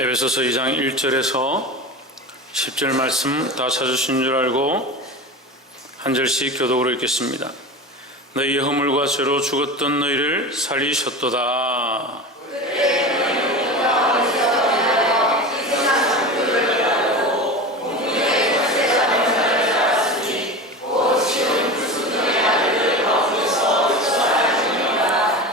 에베소서 2장 1절에서 10절 말씀 다 찾으신 줄 알고 한 절씩 교독으로 읽겠습니다. 너희의 허물과 죄로 죽었던 너희를 살리셨도다.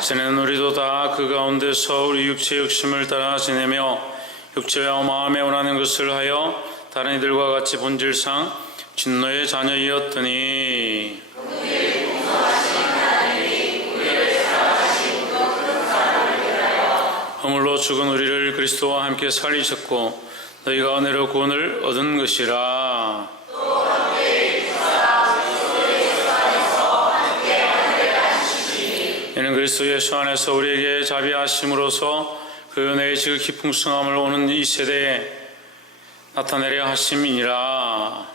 전에는 우리도 다 그 가운데서 우리 육체의 욕심을 따라 지내며 육체와 마음에 원하는 것을 하여 다른 이들과 같이 본질상 진노의 자녀이었더니 허물로 죽은 우리를 그리스도와 함께 살리셨고 너희가 은혜로 구원을 얻은 것이라. 이는 그리스도 예수 안에서 우리에게 자비하심으로써 그 은혜의 지극히 풍성함을 오는 이 세대에 나타내려 하심이니라.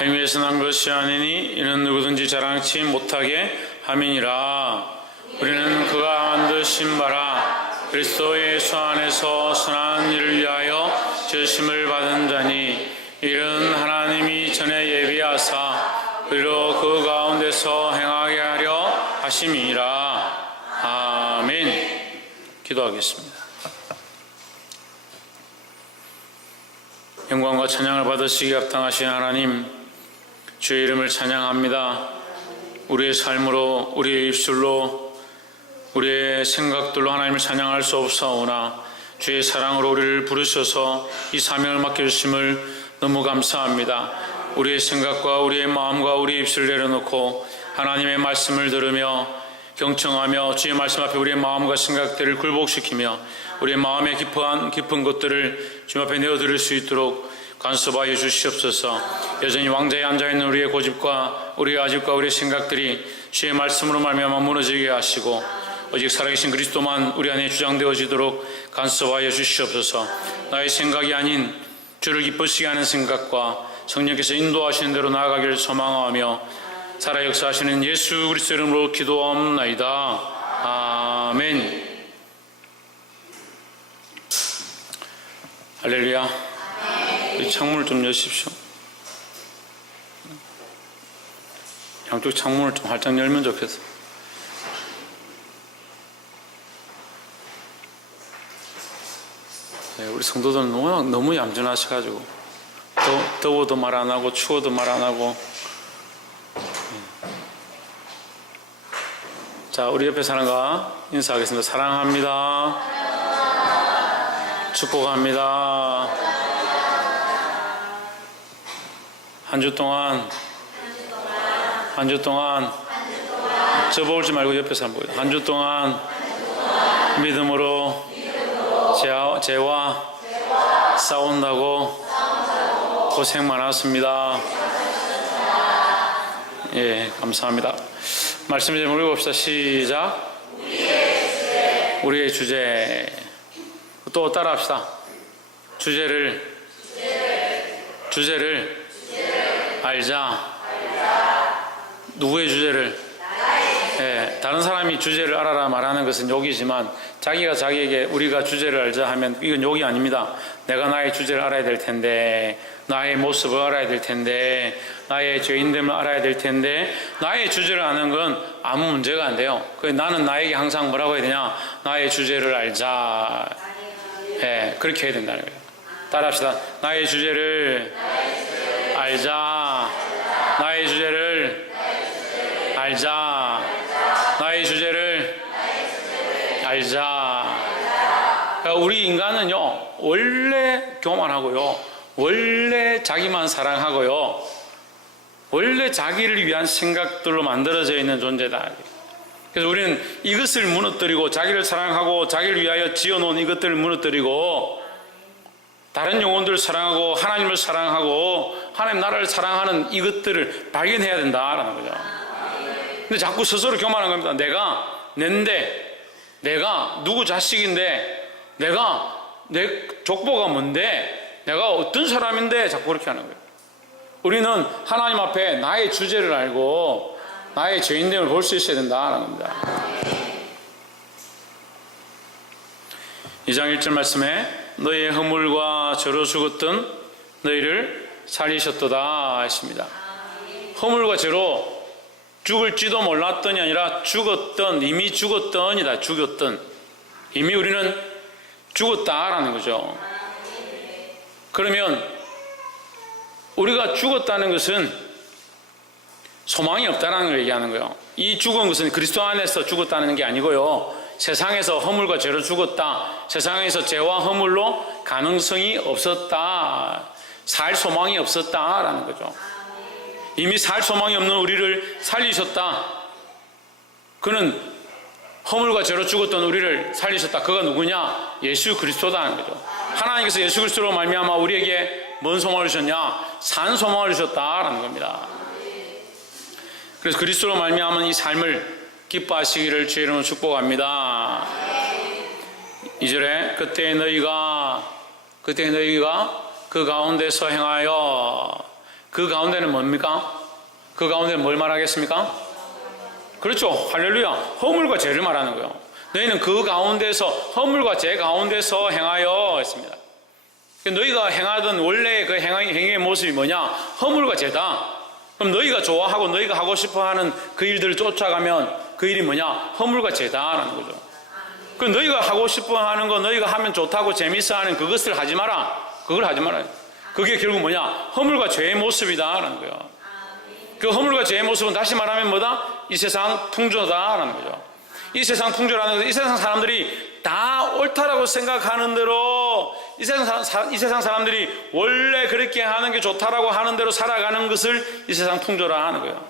행위에서 난 것이 아니니 이는 누구든지 자랑치 못하게 함이니라. 우리는 그가 만드신 바라 그리스도 예수 안에서 선한 일을 위하여 지으심을 받은 자니 이는 하나님이 전에 예비하사 우리로 그 가운데서 행하게 하려 하심이니라. 아멘. 기도하겠습니다. 영광과 찬양을 받으시기 합당하신 하나님, 주의 이름을 찬양합니다. 우리의 삶으로, 우리의 입술로, 우리의 생각들로 하나님을 찬양할 수 없사오나 주의 사랑으로 우리를 부르셔서 이 사명을 맡겨주심을 너무 감사합니다. 우리의 생각과 우리의 마음과 우리의 입술을 내려놓고 하나님의 말씀을 들으며 경청하며 주의 말씀 앞에 우리의 마음과 생각들을 굴복시키며 우리의 마음의 깊은 것들을 주님 앞에 내어드릴 수 있도록 간섭하여 주시옵소서. 여전히 왕자에 앉아있는 우리의 고집과 우리의 아집과 우리의 생각들이 주의 말씀으로 말미암아 무너지게 하시고 오직 살아계신 그리스도만 우리 안에 주장되어지도록 간섭하여 주시옵소서. 나의 생각이 아닌 주를 기쁘시게 하는 생각과 성령께서 인도하시는 대로 나아가기를 소망하며 살아 역사하시는 예수 그리스도 이름으로 기도하옵나이다. 아멘. 할렐루야. 우리 창문을 좀 여십시오. 양쪽 창문을 좀 활짝 열면 좋겠어. 네, 우리 성도들은 너무 얌전하셔가지고 더워도 말 안 하고 추워도 말 안 하고. 자, 우리 옆에 사람과 인사하겠습니다. 사랑합니다. 축복합니다. 한 주 동안 접어올지 말고 옆에 사람 보여요. 한 주 동안 믿음으로 죄와 싸운다고 고생 많았습니다. 예, 감사합니다. 말씀 좀 읽어봅시다. 시작. 우리의 주제. 또 따라합시다. 주제를 알자. 누구의 주제를? 예, 다른 사람이 주제를 알아라 말하는 것은 욕이지만 자기가 자기에게 우리가 주제를 알자 하면 이건 욕이 아닙니다. 내가 나의 주제를 알아야 될 텐데, 나의 모습을 알아야 될 텐데, 나의 죄인됨을 알아야 될 텐데, 나의 주제를 아는 건 아무 문제가 안 돼요. 나는 나에게 항상 뭐라고 해야 되냐? 나의 주제를 알자. 예, 그렇게 해야 된다는 거예요. 따라합시다. 나의 주제를 알자. 나의 주제를 알자. 나의 주제를 알자. 그러니까 우리 인간은요, 원래 교만하고요, 원래 자기만 사랑하고요, 원래 자기를 위한 생각들로 만들어져 있는 존재다. 그래서 우리는 이것을 무너뜨리고 자기를 사랑하고 자기를 위하여 지어놓은 이것들을 무너뜨리고 다른 영혼들을 사랑하고 하나님을 사랑하고 하나님 나라를 사랑하는 이것들을 발견해야 된다라는 거죠. 근데 자꾸 스스로 교만한 겁니다. 내가 낸데, 내가 누구 자식인데, 내가 내 족보가 뭔데, 내가 어떤 사람인데 자꾸 그렇게 하는 거예요. 우리는 하나님 앞에 나의 주제를 알고 나의 죄인됨을 볼 수 있어야 된다는 겁니다. 2장 1절 말씀에 너희의 허물과 죄로 죽었던 너희를 살리셨도다 했습니다. 허물과 죄로 죽을지도 몰랐던이 아니라 죽었던, 이미 죽었던이다. 죽었던. 이미 우리는 죽었다라는 거죠. 그러면 우리가 죽었다는 것은 소망이 없다는 걸 얘기하는 거예요. 이 죽은 것은 그리스도 안에서 죽었다는 게 아니고요. 세상에서 허물과 죄로 죽었다. 세상에서 죄와 허물로 가능성이 없었다. 살 소망이 없었다라는 거죠. 이미 살 소망이 없는 우리를 살리셨다. 그는 허물과 죄로 죽었던 우리를 살리셨다. 그가 누구냐? 예수 그리스도다는 거죠. 하나님께서 예수 그리스도로 말미암아 우리에게 뭔 소망을 주셨냐? 산 소망을 주셨다라는 겁니다. 그래서 그리스도로 말미암은 이 삶을 기뻐하시기를 주의 이름으로 축복합니다. 2절에 그때 너희가 그 가운데서 행하여, 그 가운데는 뭡니까? 그 가운데는 뭘 말하겠습니까? 그렇죠. 할렐루야. 허물과 죄를 말하는 거예요. 너희는 그 가운데서, 허물과 죄 가운데서 행하여 했습니다. 너희가 행하던 원래 그 행위의 모습이 뭐냐? 허물과 죄다. 그럼 너희가 좋아하고 너희가 하고 싶어하는 그 일들을 쫓아가면 그 일이 뭐냐? 허물과 죄다라는 거죠. 그럼 너희가 하고 싶어하는 거, 너희가 하면 좋다고 재밌어하는 그것을 하지 마라. 그걸 하지 마라. 그게 결국 뭐냐? 허물과 죄의 모습이다라는 거예요. 그 허물과 죄의 모습은 다시 말하면 뭐다? 이 세상 풍조다라는 거죠. 이 세상 풍조라는 것은 이 세상 사람들이 다 옳다라고 생각하는 대로, 이 세상 사람들이 원래 그렇게 하는 게 좋다라고 하는 대로 살아가는 것을 이 세상 풍조라 하는 거예요.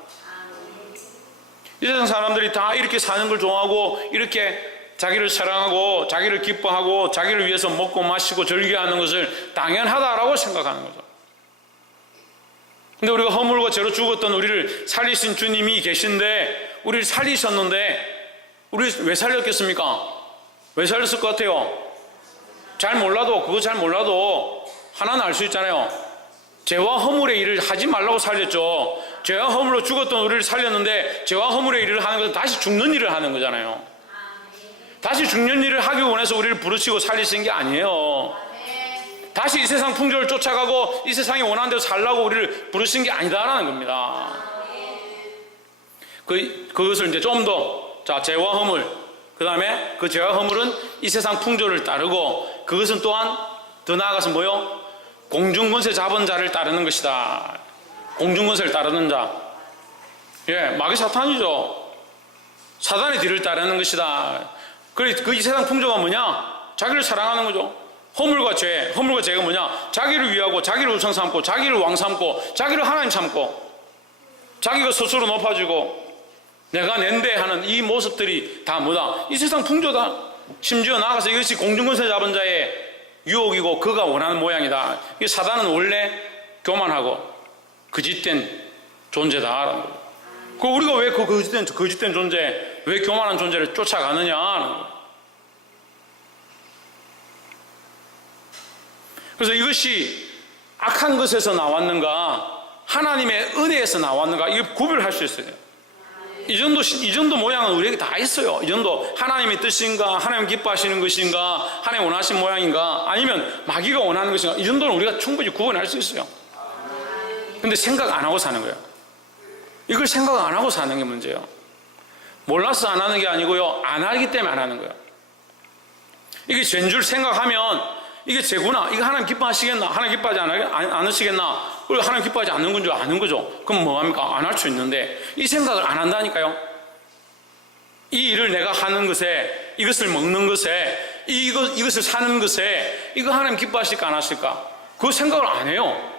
이 세상 사람들이 다 이렇게 사는 걸 좋아하고, 이렇게 자기를 사랑하고 자기를 기뻐하고 자기를 위해서 먹고 마시고 즐겨하는 것을 당연하다라고 생각하는 거죠. 근데 우리가 허물과 죄로 죽었던 우리를 살리신 주님이 계신데, 우리를 살리셨는데 우리 왜 살렸겠습니까? 왜 살렸을 것 같아요? 그거 잘 몰라도 하나는 알 수 있잖아요. 죄와 허물의 일을 하지 말라고 살렸죠. 죄와 허물로 죽었던 우리를 살렸는데, 죄와 허물의 일을 하는 것은 다시 죽는 일을 하는 거잖아요. 다시 죽는 일을 하기 원해서 우리를 부르시고 살리신 게 아니에요. 다시 이 세상 풍조를 쫓아가고 이 세상이 원하는 대로 살라고 우리를 부르신 게 아니다라는 겁니다. 그것을 이제 좀 더, 죄와 허물, 그 다음에 그 죄와 허물은 이 세상 풍조를 따르고, 그것은 또한 더 나아가서 뭐요? 공중권세 잡은 자를 따르는 것이다. 공중권세를 따르는 자, 마귀 사탄이죠. 사단의 뒤를 따르는 것이다. 그 이 세상 풍조가 뭐냐? 자기를 사랑하는 거죠. 허물과 죄가 뭐냐? 자기를 위하고 자기를 우상 삼고 자기를 왕 삼고 자기를 하나님 삼고 자기가 스스로 높아지고 내가 낸데 하는 이 모습들이 다 뭐다? 이 세상 풍조다. 심지어 나아가서 이것이 공중권세 잡은 자의 유혹이고 그가 원하는 모양이다. 이 사단은 원래 교만하고 거짓된 존재다라는 거예요. 우리가 왜 그 거짓된 존재, 왜 교만한 존재를 쫓아가느냐? 그래서 이것이 악한 것에서 나왔는가, 하나님의 은혜에서 나왔는가, 이거 구별할 수 있어요. 이 정도 모양은 우리에게 다 있어요. 이 정도 하나님의 뜻인가, 하나님 기뻐하시는 것인가, 하나님 원하신 모양인가, 아니면 마귀가 원하는 것인가, 이 정도는 우리가 충분히 구분할 수 있어요. 근데 생각 안 하고 사는 거예요. 이걸 생각 안 하고 사는 게 문제예요. 몰라서 안 하는 게 아니고요, 안 알기 때문에 안 하는 거예요. 이게 죄인 줄 생각하면 이게 죄구나, 이거 하나님 기뻐하시겠나, 하나님 기뻐하지 않으시겠나, 그리고 하나님 기뻐하지 않는 건 줄 아는 거죠. 그럼 뭐합니까? 안 할 수 있는데 이 생각을 안 한다니까요. 이 일을 내가 하는 것에, 이것을 먹는 것에, 이것을 사는 것에 이거 하나님 기뻐하실까 안 하실까, 그 생각을 안 해요.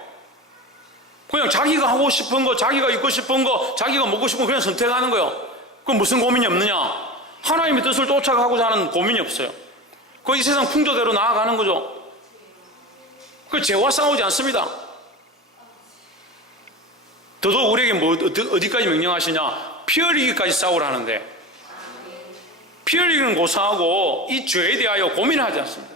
그냥 자기가 하고 싶은 거, 자기가 입고 싶은 거, 자기가 먹고 싶은 거 그냥 선택하는 거예요. 그럼 무슨 고민이 없느냐? 하나님의 뜻을 쫓아가고자 하는 고민이 없어요. 이 세상 풍조대로 나아가는 거죠. 그 죄와 싸우지 않습니다. 더더욱 우리에게 어디까지 명령하시냐? 피 흘리기까지 싸우라는데, 피 흘리기는 고사하고 이 죄에 대하여 고민하지 않습니다.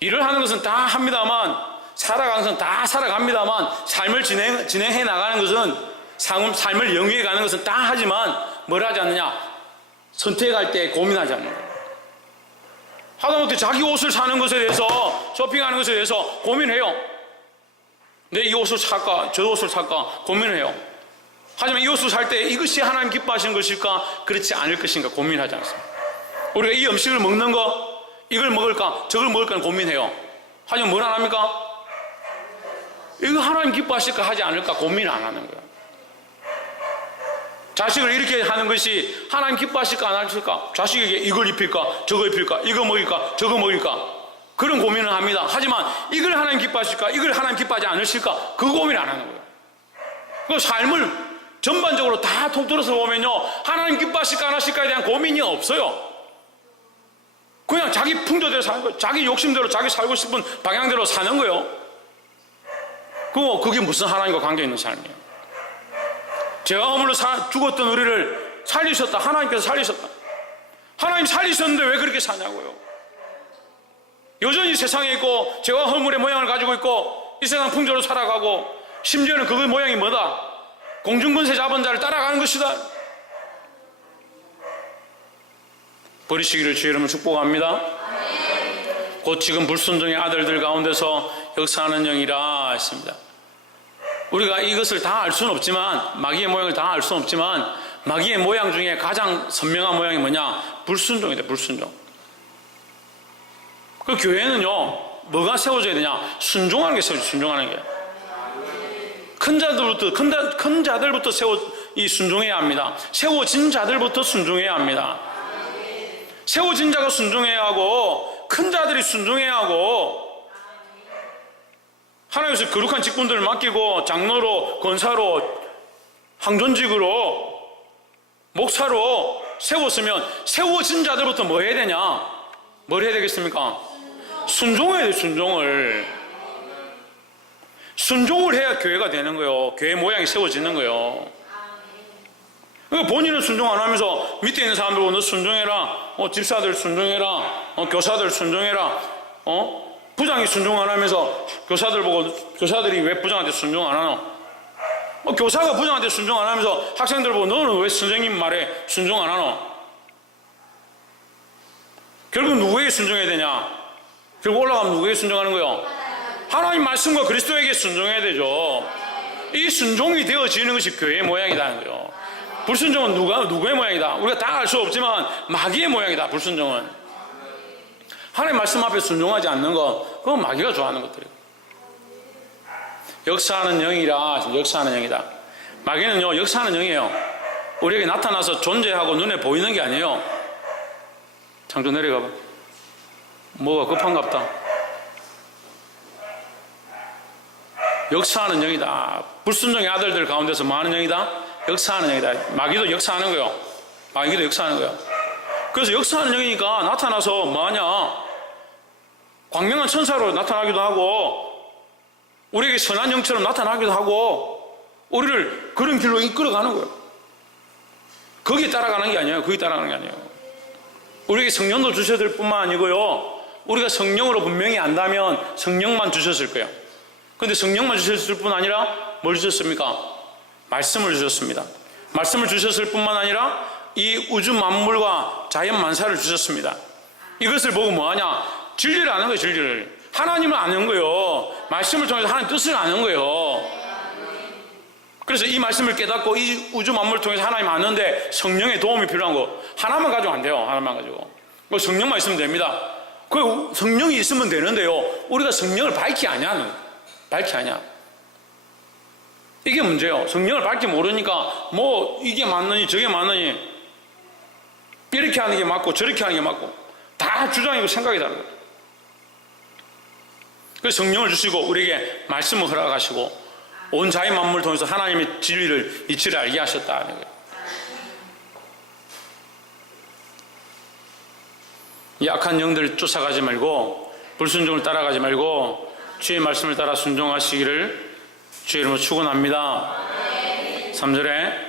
일을 하는 것은 다 합니다만 살아가는 것은 다 살아갑니다만 삶을 진행해 나가는 것은 삶을 영위해 가는 것은 다 하지만 뭘 하지 않느냐? 선택할 때 고민하지 않는 거예요. 하다못해 자기 옷을 사는 것에 대해서 쇼핑하는 것에 대해서 고민해요. 내 이 옷을 살까 저 옷을 살까 고민을 해요. 하지만 이 옷을 살 때 이것이 하나님 기뻐하시는 것일까 그렇지 않을 것인가 고민하지 않습니다. 우리가 이 음식을 먹는 거 이걸 먹을까 저걸 먹을까 고민해요. 하지만 뭘 안 합니까? 이거 하나님 기뻐하실까 하지 않을까 고민을 안 하는 거예요. 자식을 이렇게 하는 것이 하나님 기뻐하실까 안 하실까? 자식에게 이걸 입힐까 저거 입힐까 이거 먹일까 저거 먹일까 그런 고민을 합니다. 하지만 이걸 하나님 기뻐하실까 이걸 하나님 기뻐하지 않으실까 그 고민을 안 하는 거예요. 그 삶을 전반적으로 다 통틀어서 보면요 하나님 기뻐하실까 안 하실까에 대한 고민이 없어요. 그냥 자기 풍조대로 사는 거예요. 자기 욕심대로 자기 살고 싶은 방향대로 사는 거예요. 그게 무슨 하나님과 관계 있는 삶이에요. 죄와 허물로 죽었던 우리를 살리셨다. 하나님께서 살리셨다. 하나님 살리셨는데 왜 그렇게 사냐고요. 여전히 세상에 있고 죄와 허물의 모양을 가지고 있고 이 세상 풍조로 살아가고 심지어는 그 모양이 뭐다? 공중권세 잡은 자를 따라가는 것이다. 버리시기를 주의 이름으로 축복합니다. 곧 지금 불순종의 아들들 가운데서 역사하는 영이라 했습니다. 우리가 이것을 다 알 수는 없지만 마귀의 모양을 다 알 수는 없지만 마귀의 모양 중에 가장 선명한 모양이 뭐냐? 불순종이다. 불순종. 그 교회는요 뭐가 세워져야 되냐? 순종하는 게 세워져. 순종하는 게 큰 자들부터 순종해야 합니다. 세워진 자들부터 순종해야 합니다. 세워진 자가 순종해야 하고 큰 자들이 순종해야 하고 하나님께서 거룩한 직분들을 맡기고 장로로 권사로 항존직으로 목사로 세웠으면 세워진 자들부터 뭐 해야 되냐? 뭘 해야 되겠습니까? 순종해야 돼요. 순종을 해야 교회가 되는 거예요. 교회 모양이 세워지는 거예요. 그러니까 본인은 순종 안 하면서 밑에 있는 사람들 보고 너 순종해라. 집사들 순종해라. 교사들 순종해라. 부장이 순종 안 하면서 교사들 보고 교사들이 왜 부장한테 순종 안 하노? 교사가 부장한테 순종 안 하면서 학생들 보고 너는 왜 선생님 말에 순종 안 하노? 결국 누구에게 순종해야 되냐? 결국 올라가면 누구에게 순종하는 거예요? 하나님 말씀과 그리스도에게 순종해야 되죠. 이 순종이 되어지는 것이 교회의 모양이라는 거예요. 불순종은 누구의 모양이다? 우리가 다 알 수 없지만 마귀의 모양이다. 불순종은 하나님 말씀 앞에 순종하지 않는 것, 그건 마귀가 좋아하는 것들이에요. 역사하는 영이라. 역사하는 영이다. 마귀는요 역사하는 영이에요. 우리에게 나타나서 존재하고 눈에 보이는 게 아니에요. 창조 내려가봐. 뭐가 급한갑다. 역사하는 영이다. 불순종의 아들들 가운데서 뭐 하는 영이다? 역사하는 영이다. 마귀도 역사하는 거예요. 마귀도 역사하는 거예요. 그래서 역사하는 영이니까 나타나서 뭐하냐? 광명한 천사로 나타나기도 하고 우리에게 선한 영처럼 나타나기도 하고 우리를 그런 길로 이끌어가는 거예요. 거기에 따라가는 게 아니에요. 거기 따라가는 게 아니에요. 우리에게 성령도 주셨을 뿐만 아니고요 우리가 성령으로 분명히 안다면 성령만 주셨을 거예요. 그런데 성령만 주셨을 뿐 아니라 뭘 주셨습니까? 말씀을 주셨습니다. 말씀을 주셨을 뿐만 아니라 이 우주 만물과 자연 만사를 주셨습니다. 이것을 보고 뭐하냐? 진리를 아는 거예요. 진리를. 하나님을 아는 거예요. 말씀을 통해서 하나님 뜻을 아는 거예요. 그래서 이 말씀을 깨닫고 이 우주 만물을 통해서 하나님 아는데 성령의 도움이 필요한 거 하나만 가지고 안 돼요. 하나만 가지고. 성령만 있으면 됩니다. 그 성령이 있으면 되는데요 우리가 성령을 밝히 아냐는 밝히 아냐. 이게 문제예요. 성령을 밝히 모르니까 뭐 이게 맞느니 저게 맞느니 이렇게 하는 게 맞고 저렇게 하는 게 맞고 다 주장이고 생각이 다른 거예요. 그래서 성령을 주시고 우리에게 말씀을 허락하시고 온 자연 만물을 통해서 하나님의 진리를 이치를 알게 하셨다. 이 악한 영들 쫓아가지 말고 불순종을 따라가지 말고 주의 말씀을 따라 순종하시기를 주의 이름으로 축원합니다. 3절에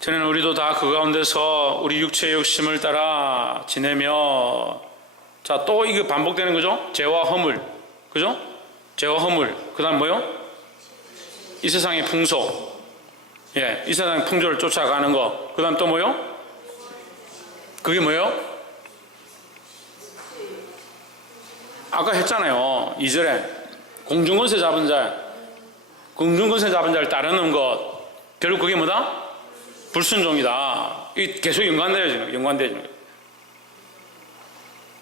저는 우리도 다 그 가운데서 우리 육체의 욕심을 따라 지내며 자 또 이거 반복되는 거죠. 죄와 허물 그죠? 죄와 허물, 그 다음 뭐요? 이 세상의 풍소, 예, 이 세상의 풍조를 쫓아가는 거, 그 다음 또 뭐요? 그게 뭐요? 아까 했잖아요. 2절에 공중권세 잡은 자, 공중권세 잡은 자를 따르는 것, 결국 그게 뭐다? 불순종이다. 이 계속 연관되어지는 거예요.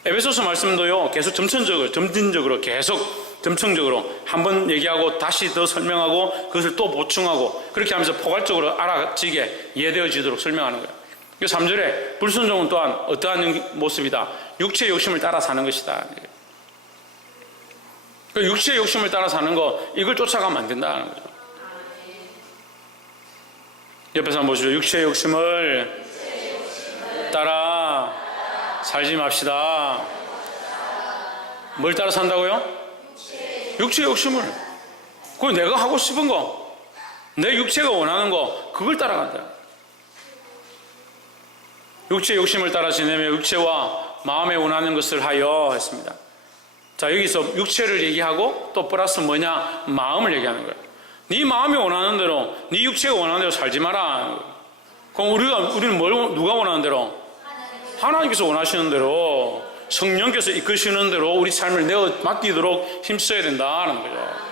에베소서 말씀도요, 계속 점진적으로 계속 점층적으로 한번 얘기하고 다시 더 설명하고 그것을 또 보충하고 그렇게 하면서 포괄적으로 알아지게 이해되어지도록 설명하는 거예요. 3절에 불순종은 또한 어떠한 모습이다? 육체의 욕심을 따라 사는 것이다. 육체의 욕심을 따라 사는 거, 이걸 쫓아가면 안 된다는 거죠. 옆에서 한번 보시죠. 육체의 욕심을 따라 살지 맙시다. 뭘 따라 산다고요? 육체의 욕심을. 그건 내가 하고 싶은 거, 내 육체가 원하는 거, 그걸 따라간다. 육체의 욕심을 따라 지내며 육체와 마음에 원하는 것을 하여 했습니다. 자, 여기서 육체를 얘기하고 또 플러스 뭐냐? 마음을 얘기하는 거예요. 네 마음이 원하는 대로, 네 육체가 원하는 대로 살지 마라. 그럼 우리는 누가 원하는 대로? 하나님께서 원하시는 대로, 성령께서 이끄시는 대로 우리 삶을 내어 맡기도록 힘써야 된다는 거죠.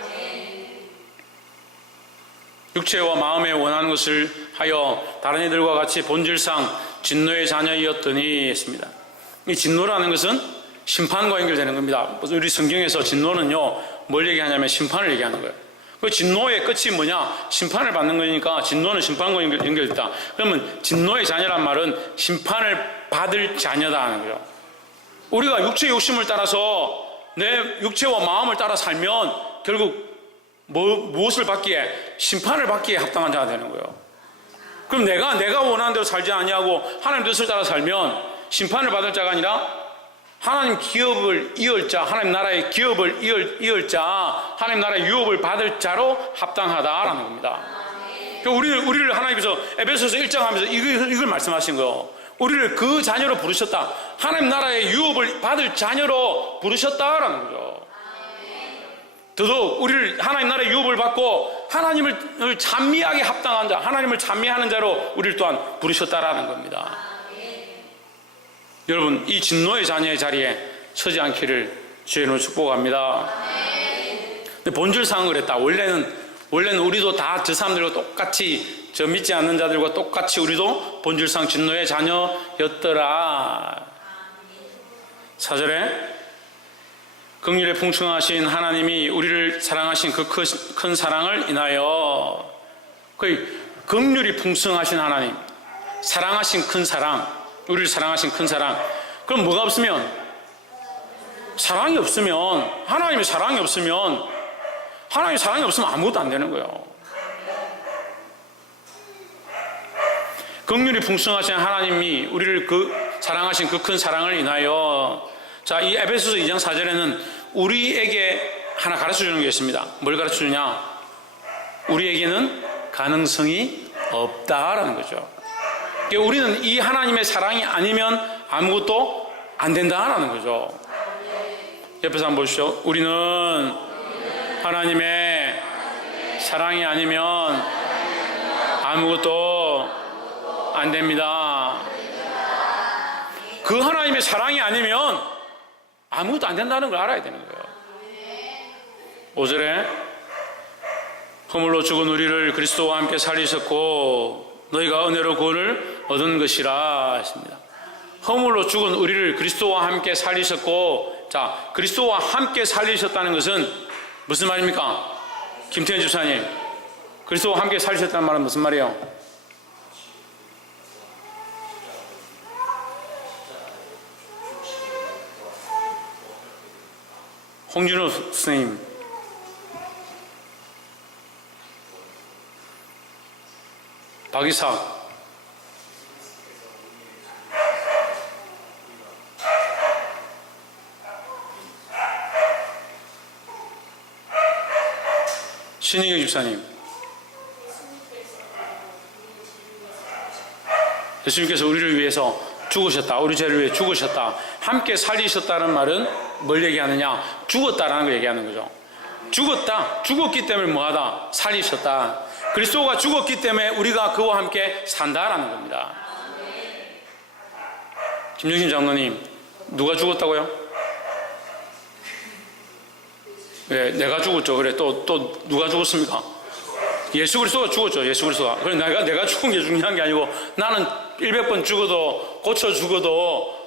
육체와 마음에 원하는 것을 하여 다른 이들과 같이 본질상 진노의 자녀이었더니 했습니다. 이 진노라는 것은 심판과 연결되는 겁니다. 우리 성경에서 진노는요, 뭘 얘기하냐면 심판을 얘기하는 거예요. 그 진노의 끝이 뭐냐? 심판을 받는 거니까 진노는 심판과 연결됐다. 그러면 진노의 자녀란 말은 심판을 받을 자녀다 하는 거예요. 우리가 육체의 욕심을 따라서 내 육체와 마음을 따라 살면 결국 무엇을 받기에? 심판을 받기에 합당한 자가 되는 거예요. 그럼 내가 원하는 대로 살지 아니하고 하나님 뜻을 따라 살면 심판을 받을 자가 아니라 하나님 기업을 이을 자, 하나님 나라의 기업을 이을 자, 하나님 나라의 유업을 받을 자로 합당하다라는 겁니다. 우리를 하나님께서 에베소서 1장 하면서 이걸 말씀하신 거예요. 우리를 그 자녀로 부르셨다. 하나님 나라의 유업을 받을 자녀로 부르셨다라는 거죠. 더더욱 우리를 하나님 나라의 유업을 받고 하나님을 찬미하게 합당한 자, 하나님을 찬미하는 자로 우리를 또한 부르셨다라는 겁니다. 여러분, 이 진노의 자녀의 자리에 서지 않기를 주의 이름으로 축복합니다. 근데 본질상은 그랬다. 원래는 우리도 다 저 사람들과 똑같이, 저 믿지 않는 자들과 똑같이 우리도 본질상 진노의 자녀였더라. 4절에 긍휼에 풍성하신 하나님이 우리를 사랑하신 그 큰 사랑을 인하여, 긍휼이 풍성하신 하나님, 사랑하신 큰 사랑, 우리를 사랑하신 큰 사랑. 그럼 뭐가 없으면? 사랑이 없으면, 하나님의 사랑이 없으면 아무것도 안 되는 거예요. 긍휼이 풍성하신 하나님이 우리를 사랑하신 그 큰 사랑을 인하여. 자, 이 에베소서 2장 4절에는 우리에게 하나 가르쳐 주는 게 있습니다. 뭘 가르쳐 주냐? 우리에게는 가능성이 없다라는 거죠. 우리는 이 하나님의 사랑이 아니면 아무것도 안 된다라는 거죠. 옆에서 한번 보십시오. 우리는 하나님의 사랑이 아니면 아무것도 안 됩니다. 그 하나님의 사랑이 아니면 아무것도 안 된다는 걸 알아야 되는 거예요. 5절에 허물로 죽은 우리를 그리스도와 함께 살리셨고 너희가 은혜로 구원을 얻은 것이라 했습니다. 허물로 죽은 우리를 그리스도와 함께 살리셨고, 자, 그리스도와 함께 살리셨다는 것은 무슨 말입니까? 김태현 집사님, 그리스도와 함께 살리셨다는 말은 무슨 말이에요? 홍진호 선생님, 박이삭, 신희경 집사님, 예수님께서 우리를 위해서 죽으셨다, 우리 죄를 위해 죽으셨다, 함께 살리셨다는 말은 뭘 얘기하느냐? 죽었다라는 걸 얘기하는 거죠. 죽었다. 죽었기 때문에 뭐하다? 살리셨다. 그리스도가 죽었기 때문에 우리가 그와 함께 산다라는 겁니다. 김정신 장로님, 누가 죽었다고요? 네, 내가 죽었죠. 그래, 또 누가 죽었습니까? 예수 그리스도가 죽었죠. 예수 그리스도가. 그래, 내가 죽은 게 중요한 게 아니고, 나는 100번 죽어도, 고쳐 죽어도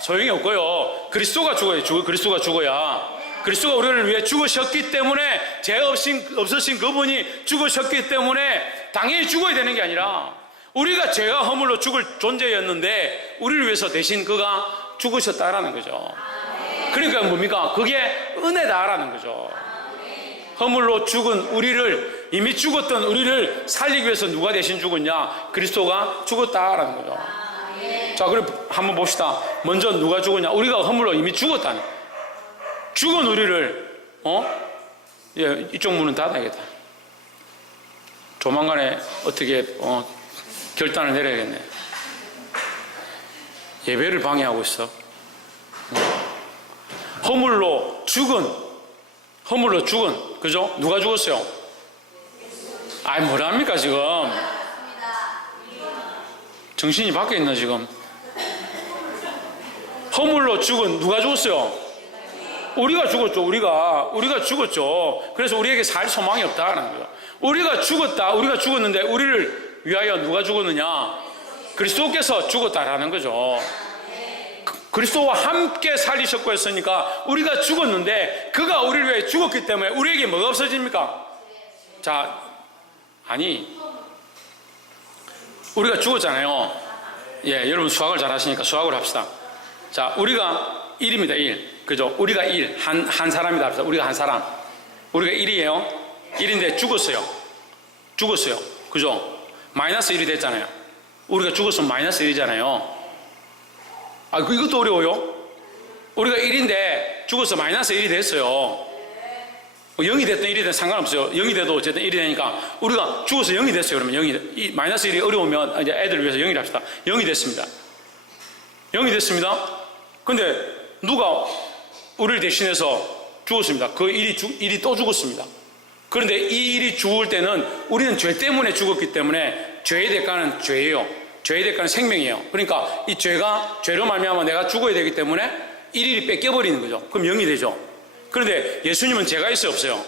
소용이 없고요. 그리스도가 죽어야, 그리스도가 죽어야. 그리스도가 우리를 위해 죽으셨기 때문에, 죄 없으신 그분이 죽으셨기 때문에 당연히 죽어야 되는 게 아니라, 우리가 죄가 허물로 죽을 존재였는데 우리를 위해서 대신 그가 죽으셨다라는 거죠. 그러니까 뭡니까? 그게 은혜다라는 거죠. 허물로 죽은 우리를, 이미 죽었던 우리를 살리기 위해서 누가 대신 죽었냐? 그리스도가 죽었다라는 거죠. 자, 그럼 한번 봅시다. 먼저 누가 죽었냐? 우리가 허물로 이미 죽었다는, 죽은 우리를 예, 이쪽 문은 닫아야겠다. 조만간에 어떻게 결단을 내려야겠네. 예배를 방해하고 있어. 허물로 죽은, 그죠? 누가 죽었어요? 아이, 뭐랍니까, 지금? 정신이 밖에 있나, 지금? 허물로 죽은, 누가 죽었어요? 우리가 죽었죠, 우리가 죽었죠. 그래서 우리에게 살 소망이 없다는 거예요. 우리가 죽었는데, 우리를 위하여 누가 죽었느냐? 그리스도께서 죽었다라는 거죠. 그리스도와 함께 살리셨고 했으니까 우리가 죽었는데 그가 우리를 위해 죽었기 때문에 우리에게 뭐가 없어집니까? 자, 아니, 우리가 죽었잖아요. 예, 여러분 수학을 잘 하시니까 수학을 합시다. 자, 우리가 1입니다, 1. 그죠? 우리가 1, 한 사람이다 합시다. 우리가 한 사람. 우리가 1이에요. 1인데 죽었어요. 그죠? 마이너스 1이 됐잖아요. 우리가 죽었으면 마이너스 1이잖아요. 아, 이것도 어려워요. 우리가 1인데 죽어서 마이너스 1이 됐어요. 0이 됐든 1이 됐든 상관없어요. 0이 돼도 어쨌든 1이 되니까 우리가 죽어서 0이 됐어요. 그러면 마이너스 1이 어려우면 이제 애들을 위해서 0이 합시다. 0이 됐습니다. 0이 됐습니다. 근데 누가 우리를 대신해서 죽었습니다. 그 1이 또 죽었습니다. 그런데 이 일이 죽을 때는 우리는 죄 때문에 죽었기 때문에 죄의 대가는 죄예요. 죄의 대가는 생명이에요. 그러니까 이 죄로 말미암아 내가 죽어야 되기 때문에 1일이 뺏겨버리는 거죠. 그럼 0이 되죠. 그런데 예수님은 죄가 있어요, 없어요?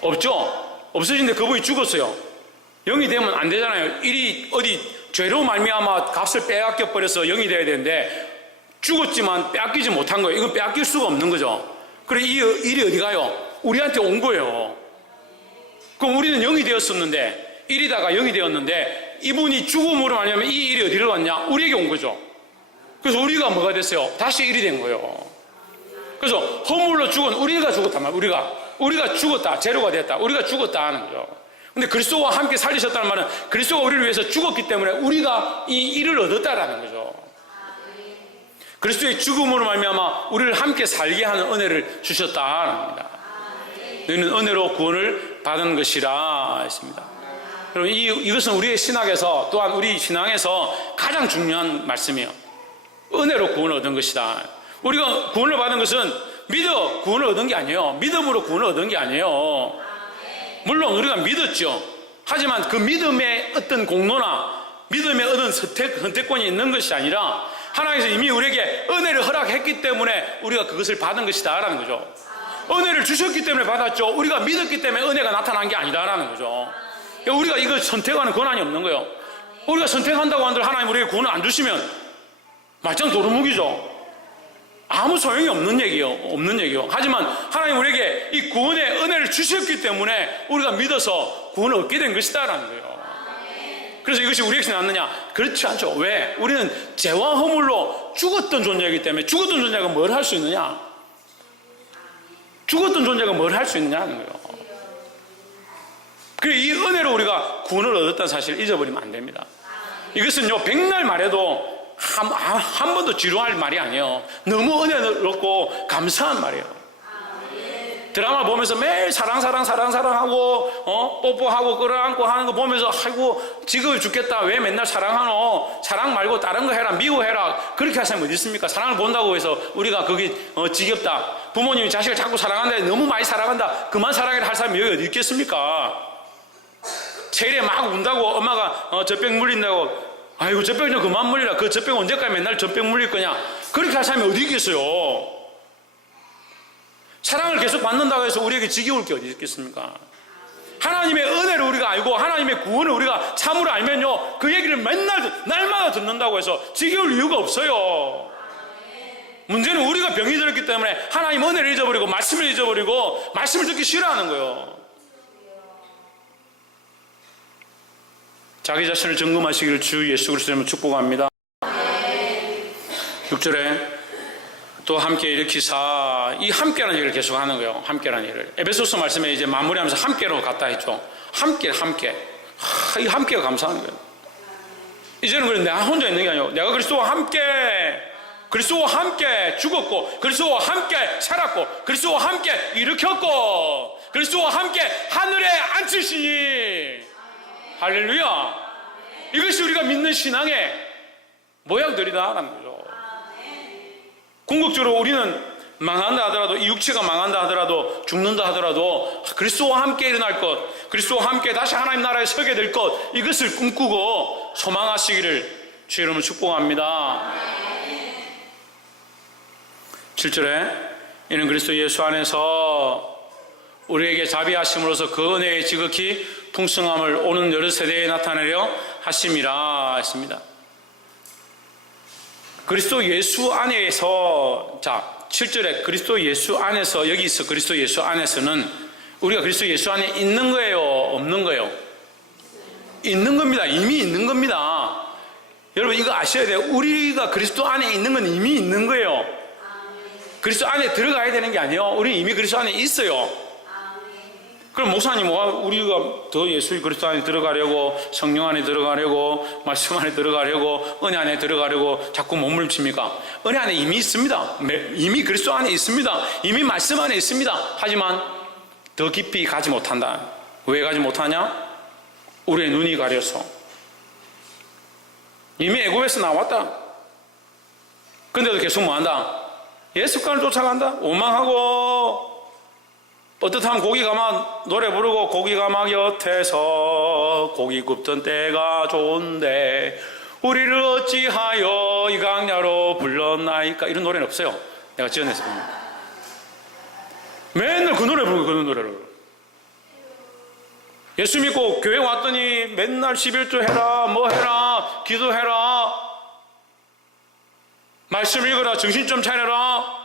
없죠. 없어진데 그분이 죽었어요. 0이 되면 안 되잖아요. 1이 어디 죄로 말미암아 값을 빼앗겨 버려서 0이 돼야 되는데 죽었지만 빼앗기지 못한 거예요. 이건 빼앗길 수가 없는 거죠. 그래, 이 일이 어디 가요? 우리한테 온 거예요. 그럼 우리는 0이 되었었는데 1이다가 0이 되었는데 이분이 죽음으로 말하면 이 일이 어디로 왔냐? 우리에게 온 거죠. 그래서 우리가 뭐가 됐어요? 다시 1이 된 거예요. 그래서 허물로 죽은 우리가 죽었단 말이에요. 우리가 죽었다. 제로가 됐다. 우리가 죽었다 하는 거죠. 근데 그리스도와 함께 살리셨다는 말은 그리스도가 우리를 위해서 죽었기 때문에 우리가 이 일을 얻었다라는 거죠. 그리스도의 죽음으로 말미암아 우리를 함께 살게 하는 은혜를 주셨다는 겁니다. 너희는 은혜로 구원을 받은 것이라 했습니다. 여러분, 이것은 우리의 신학에서 또한 우리 신앙에서 가장 중요한 말씀이에요. 은혜로 구원을 얻은 것이다. 우리가 구원을 받은 것은 믿어 구원을 얻은 게 아니에요. 믿음으로 구원을 얻은 게 아니에요. 물론 우리가 믿었죠. 하지만 그 믿음의 어떤 공로나 믿음의 얻은 선택권이 있는 것이 아니라 하나님께서 이미 우리에게 은혜를 허락했기 때문에 우리가 그것을 받은 것이다 라는 거죠. 은혜를 주셨기 때문에 받았죠. 우리가 믿었기 때문에 은혜가 나타난 게 아니다라는 거죠. 우리가 이걸 선택하는 권한이 없는 거예요. 우리가 선택한다고 한들 하나님 우리에게 구원을 안 주시면 말짱 도루묵이죠. 아무 소용이 없는 얘기요. 하지만 하나님 우리에게 이 구원의 은혜를 주셨기 때문에 우리가 믿어서 구원을 얻게 된 것이다라는 거예요. 그래서 이것이 우리에게 났느냐? 그렇지 않죠. 왜? 우리는 죄와 허물로 죽었던 존재이기 때문에 죽었던 존재가 뭘 할 수 있느냐? 죽었던 존재가 뭘 할 수 있느냐는 거예요. 그래, 이 은혜로 우리가 구원을 얻었다는 사실을 잊어버리면 안 됩니다. 이것은요, 백날 말해도 한 번도 지루할 말이 아니에요. 너무 은혜를 얻고 감사한 말이에요. 드라마 보면서 매일 사랑하고 뽀뽀하고 끌어안고 하는 거 보면서 아이고 지겨워 죽겠다. 왜 맨날 사랑하노? 사랑 말고 다른 거 해라. 미워해라. 그렇게 할 사람이 어디 있습니까? 사랑을 본다고 해서 우리가 그게 지겹다. 부모님이 자식을 자꾸 사랑한다, 너무 많이 사랑한다, 그만 사랑해라 할 사람이 여기 어디 있겠습니까? 체일에 막 운다고 엄마가 젖병 물린다고, 아이고 젖병 좀 그만 물리라, 그 젖병 언제까지 맨날 젖병 물릴 거냐, 그렇게 할 사람이 어디 있겠어요? 사랑을 계속 받는다고 해서 우리에게 지겨울 게 어디 있겠습니까? 하나님의 은혜를 우리가 알고 하나님의 구원을 우리가 참으로 알면요, 그 얘기를 맨날 날마다 듣는다고 해서 지겨울 이유가 없어요. 문제는 우리가 병이 들었기 때문에 하나님 은혜를 잊어버리고 말씀을 잊어버리고 말씀을 듣기 싫어하는 거예요. 자기 자신을 점검하시기를 주 예수 그리스도로 축복합니다. 6절에 또 함께 일으키사, 이 함께라는 얘기를 계속 하는 거예요. 함께라는 얘기를 에베소서 말씀에 이제 마무리하면서 함께로 갔다 했죠. 함께. 이 함께가 감사한 거예요. 이제는 그래, 내가 혼자 있는 게 아니고 내가 그리스도와 함께 죽었고, 그리스도와 함께 살았고, 그리스도와 함께 일으켰고, 그리스도와 함께 하늘에 앉히시니, 할렐루야. 이것이 우리가 믿는 신앙의 모양들이다라는 거죠. 궁극적으로 우리는 망한다 하더라도, 이 육체가 망한다 하더라도, 죽는다 하더라도 그리스도와 함께 일어날 것, 그리스도와 함께 다시 하나님 나라에 서게 될 것, 이것을 꿈꾸고 소망하시기를 주 이름으로 축복합니다. 7절에 이는 그리스도 예수 안에서 우리에게 자비하심으로써 그 은혜의 지극히 풍성함을 오는 여러 세대에 나타내려 하심이라 했습니다. 그리스도 예수 안에서, 자 7절에 그리스도 예수 안에서, 여기 있어 그리스도 예수 안에서는 우리가 그리스도 예수 안에 있는 거예요, 없는 거예요? 있는 겁니다. 이미 있는 겁니다. 여러분 이거 아셔야 돼요. 우리가 그리스도 안에 있는 건 이미 있는 거예요. 그리스도 안에 들어가야 되는 게 아니에요. 우리 이미 그리스도 안에 있어요. 그럼 목사님, 우리가 더 예수 그리스도 안에 들어가려고, 성령 안에 들어가려고, 말씀 안에 들어가려고, 은혜 안에 들어가려고 자꾸 몸부림칩니까? 은혜 안에 이미 있습니다. 이미 그리스도 안에 있습니다. 이미 말씀 안에 있습니다. 하지만 더 깊이 가지 못한다. 왜 가지 못하냐? 우리의 눈이 가려서. 이미 애굽에서 나왔다. 근데도 계속 뭐한다? 예수관을 쫓아간다. 오망하고, 어떻다면 고기 가막 노래 부르고, 고기 가막 곁에서 고기 굽던 때가 좋은데 우리를 어찌하여 이 강야로 불렀나이까. 이런 노래는 없어요. 내가 지어내서 보면 맨날 그 노래 부르고, 그런 노래를. 예수 믿고 교회 왔더니 맨날 11조 해라, 뭐 해라, 기도해라, 말씀 읽어라, 정신 좀 차려라,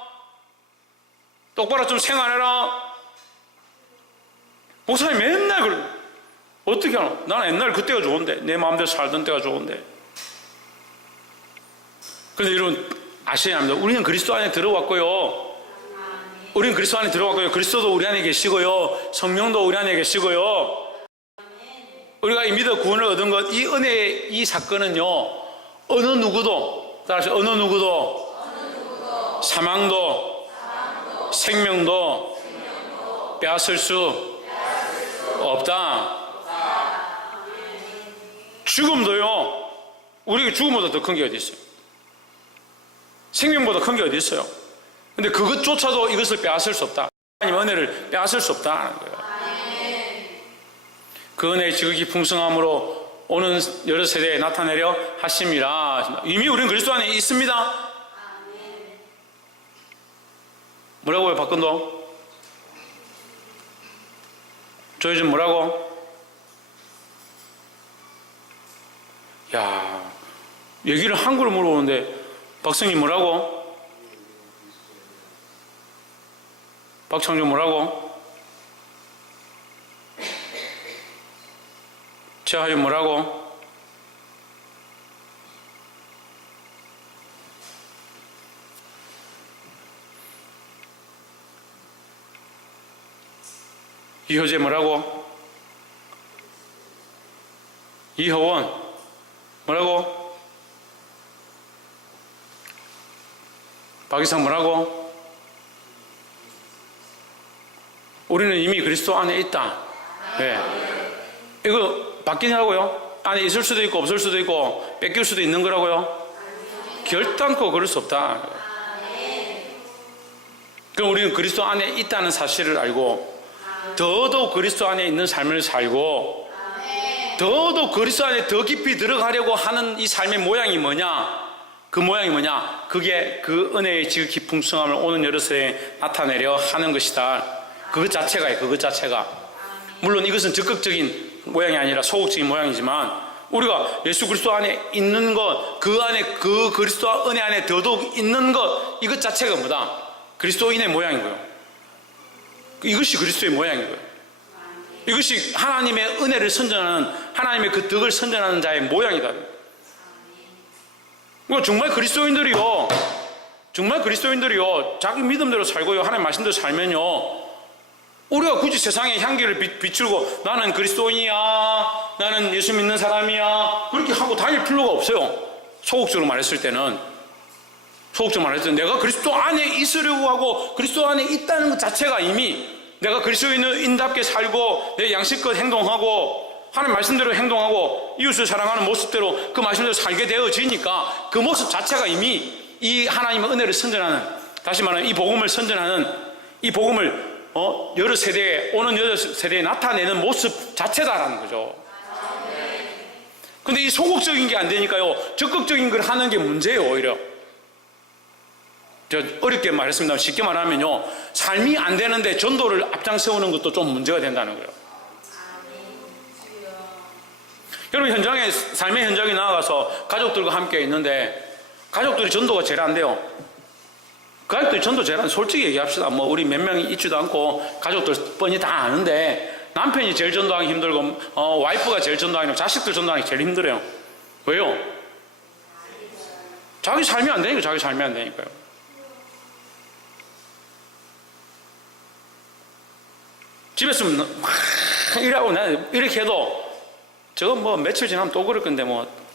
똑바로 좀 생활해라. 목사님 맨날 그래. 어떻게 하나? 나는 옛날 그때가 좋은데, 내 마음대로 살던 때가 좋은데. 그런데 여러분 아셔야 합니다. 우리는 그리스도 안에 들어왔고요. 우리는 그리스도 안에 들어왔고요. 그리스도도 우리 안에 계시고요. 성령도 우리 안에 계시고요. 우리가 이 믿어 구원을 얻은 것, 이 은혜의 이 사건은요, 어느 누구도, 따라서 어느 누구도 사망도 생명도 빼앗을 수 없다. 죽음도요, 우리가 죽음보다 더 큰 게 어디 있어요? 생명보다 큰 게 어디 있어요? 근데 그것조차도 이것을 빼앗을 수 없다. 하나님 은혜를 빼앗을 수 없다는 거예요. 그 은혜의 지극히 풍성함으로 오는 여러 세대에 나타내려 하심이라. 이미 우리는 그리스도 안에 있습니다. 뭐라고요, 박근도? 조혜준 뭐라고? 야, 얘기를 한글로 물어보는데 박성희 뭐라고? 박창준 뭐라고? 최하윤 뭐라고? 이효재 뭐라고? 이효원 뭐라고? 박이상 뭐라고? 우리는 이미 그리스도 안에 있다. 네. 이거 바뀌냐고요? 안에 있을 수도 있고 없을 수도 있고 뺏길 수도 있는 거라고요? 결단코 그럴 수 없다. 그럼 우리는 그리스도 안에 있다는 사실을 알고 더더욱 그리스도 안에 있는 삶을 살고 더더욱 그리스도 안에 더 깊이 들어가려고 하는 이 삶의 모양이 뭐냐? 그 모양이 뭐냐? 그게 그 은혜의 지극히 풍성함을 오는 여러세에 나타내려 하는 것이다. 그것 자체가. 물론 이것은 적극적인 모양이 아니라 소극적인 모양이지만 우리가 예수 그리스도 안에 있는 것, 그 안에 그 그리스도 은혜 안에 더더욱 있는 것, 이것 자체가 뭐다? 그리스도인의 모양이고요. 이것이 그리스도의 모양이고요. 이것이 하나님의 은혜를 선전하는, 하나님의 그 덕을 선전하는 자의 모양이다. 정말 그리스도인들이요, 자기 믿음대로 살고요, 하나님 말씀대로 살면요, 우리가 굳이 세상에 향기를 비추고 나는 그리스도인이야, 나는 예수 믿는 사람이야, 그렇게 하고 다닐 필요가 없어요. 소극적으로 말했을 때는 내가 그리스도 안에 있으려고 하고 그리스도 안에 있다는 것 자체가 이미 내가 그리스도인답게 살고 내 양심껏 행동하고 하나님 말씀대로 행동하고 이웃을 사랑하는 모습대로 그 말씀대로 살게 되어지니까 그 모습 자체가 이미 이 하나님의 은혜를 선전하는, 다시 말하면 이 복음을 선전하는, 이 복음을 여러 세대에, 오는 여러 세대에 나타내는 모습 자체다라는 거죠. 근데 이 소극적인 게 안 되니까요, 적극적인 걸 하는 게 문제예요. 오히려 어렵게 말했습니다. 쉽게 말하면요, 삶이 안 되는데 전도를 앞장세우는 것도 좀 문제가 된다는 거예요. 여러분, 삶의 현장에 나아가서 가족들과 함께 있는데 가족들이 전도가 제일 안 돼요. 가족들이 전도 제일 안, 솔직히 얘기합시다. 우리 몇 명이 있지도 않고 가족들 뻔히 다 아는데 남편이 제일 전도하기 힘들고 와이프가 제일 전도하기 힘들고 자식들 전도하기 제일 힘들어요. 왜요? 자기 삶이 안 되니까요. 집에서 막 일하고 나는 이렇게 해도 저거 며칠 지나면 또 그럴 건데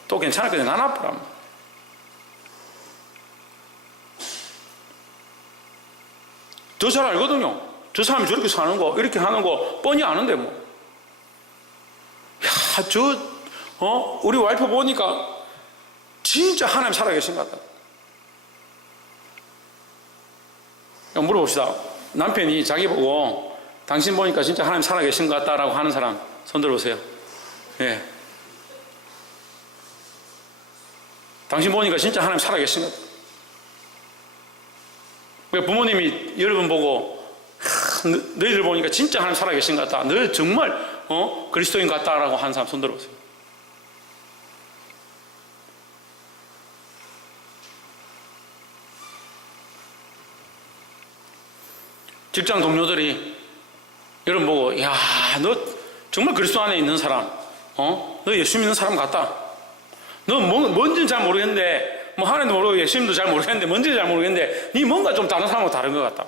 또 괜찮을 건데 난 아프라. 더 잘 알거든요. 저 사람이 저렇게 사는 거, 이렇게 하는 거 뻔히 아는데 우리 와이프 보니까 진짜 하나님 살아계신 것 같다. 물어봅시다. 남편이 자기 보고 당신 보니까 진짜 하나님 살아계신 것 같다라고 하는 사람 손 들어보세요. 예. 당신 보니까 진짜 하나님 살아계신 것 같다. 부모님이 여러분 보고 너희들 보니까 진짜 하나님 살아계신 것 같다, 너희 정말 그리스도인 같다라고 하는 사람 손 들어보세요. 직장 동료들이 여러분 보고 야, 너 정말 그리스도 안에 있는 사람, 너 예수 믿는 사람 같다, 너 뭔지는 잘 모르겠는데 하나님도 모르고 예수님도 잘 모르겠는데 뭔지 잘 모르겠는데 네 뭔가 좀 다른 사람하고 다른 것 같다.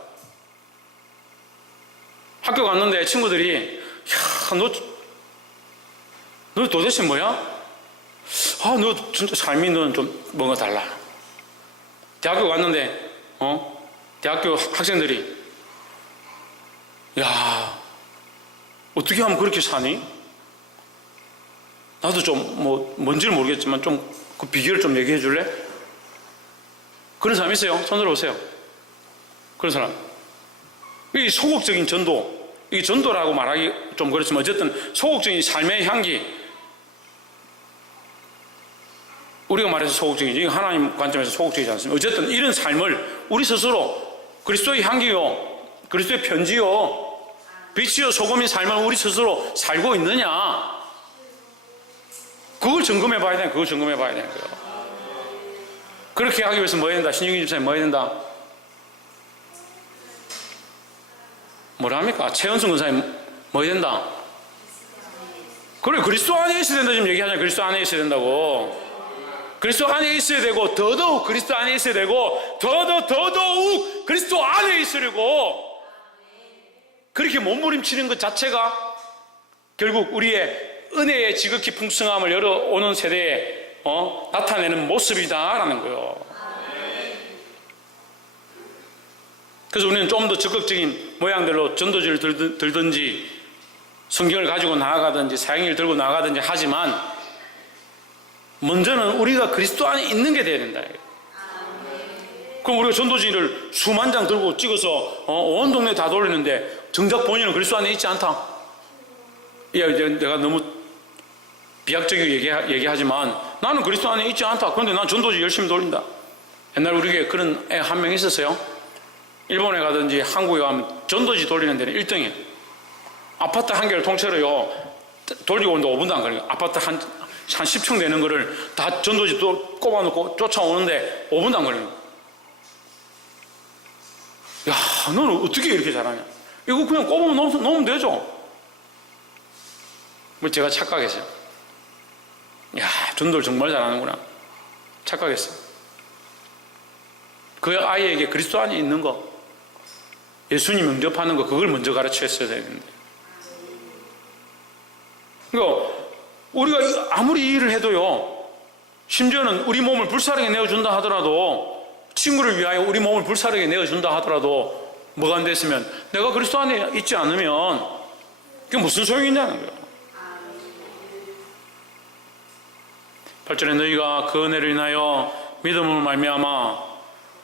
학교 갔는데 친구들이 야, 너 도대체 뭐야? 너 진짜 삶이 너는 좀 뭔가 달라. 대학교 갔는데 대학교 학생들이 야, 어떻게 하면 그렇게 사니? 나도 좀 뭔지를 모르겠지만 좀 그 비결을 좀 얘기해 줄래? 그런 사람 있어요? 손 들어보세요. 그런 사람. 이 소극적인 전도, 이게 전도라고 말하기 좀 그렇지만 어쨌든 소극적인 삶의 향기, 우리가 말해서 소극적이지 하나님 관점에서 소극적이지 않습니다. 어쨌든 이런 삶을 우리 스스로 그리스도의 향기요, 그리스도의 편지요, 빛이요 소금인 삶을 우리 스스로 살고 있느냐, 그걸 점검해 봐야 되는 거예요. 그렇게 하기 위해서 뭐 해야 된다? 신영기 집사님 뭐 해야 된다? 뭐라 합니까? 최은순 권사님 뭐 해야 된다? 그래, 그리스도 안에 있어야 된다. 지금 얘기하잖아요. 그리스도 안에 있어야 된다고. 그리스도 안에 있어야 되고 더더욱 그리스도 안에 있어야 되고 더더욱 그리스도 안에 있으려고 그렇게 몸부림치는 것 자체가 결국 우리의 은혜의 지극히 풍성함을 열어오는 세대에 나타내는 모습이다라는 거예요. 그래서 우리는 좀 더 적극적인 모양들로 전도지를 들든지 성경을 가지고 나아가든지 사형을 들고 나아가든지 하지만 먼저는 우리가 그리스도 안에 있는 게 돼야 된다. 그럼 우리가 전도지를 수만 장 들고 찍어서 온 동네 다 돌리는데 정작 본인은 그리스도 안에 있지 않다. 야, 이제 내가 너무 비약적이게 얘기하지만 나는 그리스도 안에 있지 않다. 그런데 난 전도지 열심히 돌린다. 옛날 우리에게 그런 애 한 명 있었어요. 일본에 가든지 한국에 가면 전도지 돌리는 데는 1등이에요. 아파트 한 개를 통째로요 돌리고 오는데 5분도 안 걸려요. 아파트 한 10층 되는 거를 다 전도지 또 꼽아놓고 쫓아오는데 5분도 안 걸려요. 야, 너는 어떻게 이렇게 잘하냐? 이거 그냥 꼽으면 놓으면 되죠. 뭐 제가 착각했어요. 야, 전도를 정말 잘하는구나. 착각했어요. 그 아이에게 그리스도 안에 있는 거, 예수님 영접하는 거, 그걸 먼저 가르쳤어야 되는데. 그러니까 우리가 아무리 이 일을 해도요, 심지어는 우리 몸을 불사르게 내어준다 하더라도, 친구를 위하여 우리 몸을 불사르게 내어준다 하더라도 뭐가 안 됐으면 내가 그리스도 안에 있지 않으면 그게 무슨 소용이 있냐는 거예요. 8절에 너희가 그 은혜를 인하여 믿음으로 말미암아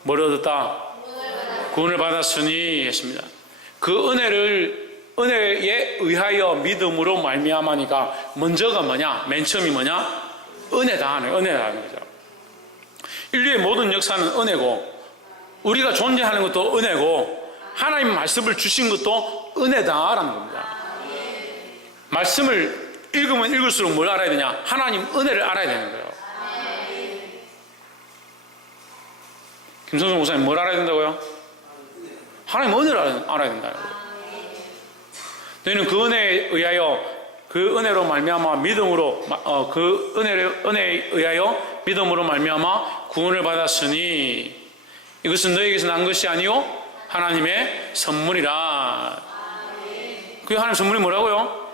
뭘 얻었다? 구원을 받았으니 했습니다. 그 은혜에 의하여 믿음으로 말미암아니까 먼저가 뭐냐? 맨 처음이 뭐냐? 은혜다 하는 거죠. 인류의 모든 역사는 은혜고, 우리가 존재하는 것도 은혜고, 하나님 말씀을 주신 것도 은혜다라는 겁니다. 말씀을 읽으면 읽을수록 뭘 알아야 되냐? 하나님 은혜를 알아야 되는 거예요. 김성수 목사님 뭘 알아야 된다고요? 하나님 은혜를 알아야 된다는 거예요. 너희는 그 은혜에 의하여, 그 은혜로 말미암아 믿음으로, 그 은혜에 의하여 믿음으로 말미암아 구원을 받았으니 이것은 너희에게서 난 것이 아니요 하나님의 선물이라. 그 하나님 선물이 뭐라고요?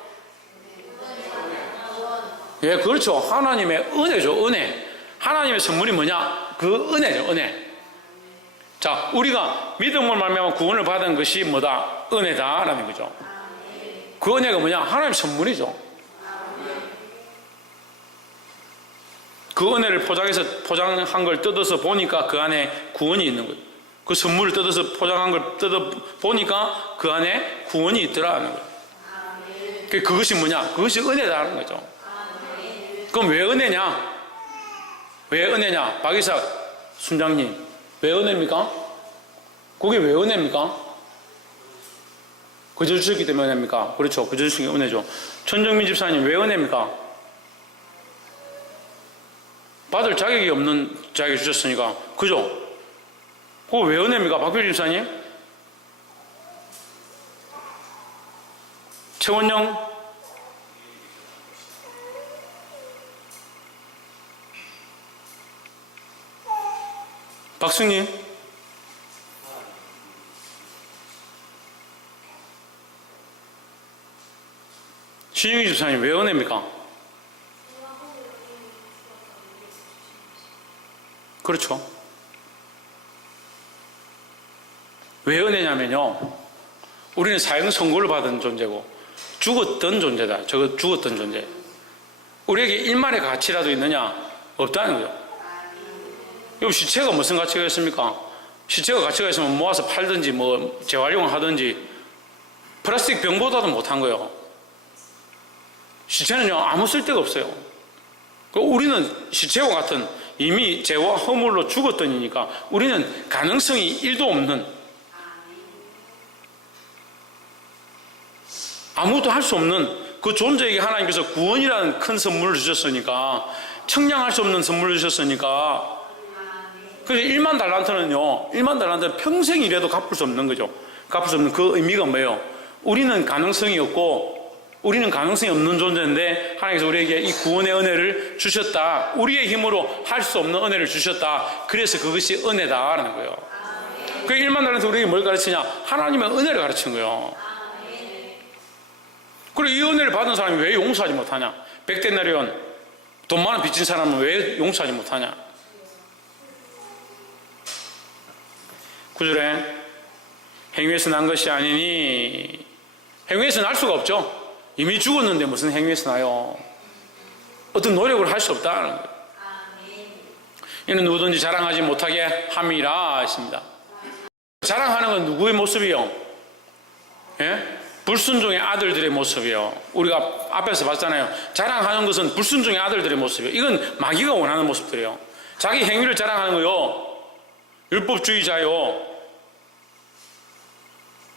예, 그렇죠. 하나님의 은혜죠. 은혜. 하나님의 선물이 뭐냐? 그 은혜죠. 은혜. 자, 우리가 믿음으로 말미암아 구원을 받은 것이 뭐다? 은혜다라는 거죠. 그 은혜가 뭐냐? 하나님의 선물이죠. 그 은혜를 포장한 걸 뜯어서 보니까 그 안에 구원이 있는 거예요. 그 선물을 뜯어서 포장한 걸 뜯어 보니까 그 안에 구원이 있더라는 거예요. 그것이 뭐냐? 그것이 은혜다라는 거죠. 그럼 왜 은혜냐? 왜 은혜냐? 박이삭 순장님, 왜 은혜입니까? 그게 왜 은혜입니까? 그저 주셨기 때문에 은혜입니까? 그렇죠. 그저 주신 게 은혜죠. 천정민 집사님, 왜 은혜입니까? 받을 자격이 없는 자격을 주셨으니까. 그죠? 그거 왜 은혜입니까? 박필 집사님? 최원영? 박승님? 신영희 집사님, 왜 은혜입니까? 그렇죠. 왜 은혜냐면요, 우리는 사형 선고를 받은 존재고 죽었던 존재다. 저거 죽었던 존재. 우리에게 일말의 가치라도 있느냐? 없다는 거죠. 그럼 시체가 무슨 가치가 있습니까? 시체가 가치가 있으면 모아서 팔든지 뭐 재활용을 하든지 플라스틱 병보다도 못한 거예요. 시체는요 아무 쓸데가 없어요. 우리는 시체와 같은 이미 죄와 허물로 죽었던 이니까 우리는 가능성이 1도 없는, 아무것도 할 수 없는 그 존재에게 하나님께서 구원이라는 큰 선물을 주셨으니까, 청량할 수 없는 선물을 주셨으니까, 그래서 1만 달란트는요, 1만 달란트는 평생 일해도 갚을 수 없는 거죠. 갚을 수 없는 그 의미가 뭐예요? 우리는 가능성이 없고, 우리는 가능성이 없는 존재인데 하나님께서 우리에게 이 구원의 은혜를 주셨다. 우리의 힘으로 할 수 없는 은혜를 주셨다. 그래서 그것이 은혜다라는 거예요. 그 1만 달란트 우리에게 뭘 가르치냐? 하나님의 은혜를 가르치는 거예요. 그리고 이 은혜를 받은 사람이 왜 용서하지 못하냐? 백데나리온, 돈 많은 빚진 사람은 왜 용서하지 못하냐? 9절에 행위에서 난 것이 아니니, 행위에서 날 수가 없죠. 이미 죽었는데 무슨 행위에서 나요? 어떤 노력을 할 수 없다는 거예요. 이는 누구든지 자랑하지 못하게 함이라 했습니다. 자랑하는 건 누구의 모습이요? 예? 불순종의 아들들의 모습이요. 우리가 앞에서 봤잖아요. 자랑하는 것은 불순종의 아들들의 모습이요. 이건 마귀가 원하는 모습들이에요. 자기 행위를 자랑하는 거요. 율법주의자요.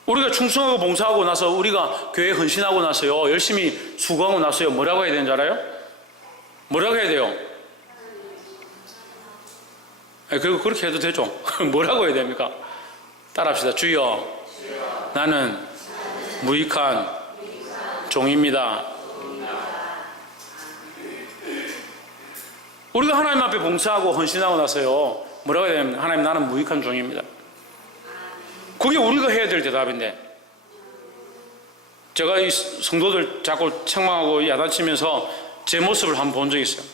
우리가 충성하고 봉사하고 나서 우리가 교회에 헌신하고 나서요. 열심히 수고하고 나서요. 뭐라고 해야 되는 줄 알아요? 뭐라고 해야 돼요? 그리고 그렇게 해도 되죠. 뭐라고 해야 됩니까? 따라합시다. 주여, 나는 무익한 종입니다. 우리가 하나님 앞에 봉사하고 헌신하고 나서요. 뭐라고 해야 됩니까? 하나님, 나는 무익한 종입니다. 그게 우리가 해야 될 대답인데, 제가 이 성도들 자꾸 책망하고 야단치면서 제 모습을 한번 본 적이 있어요.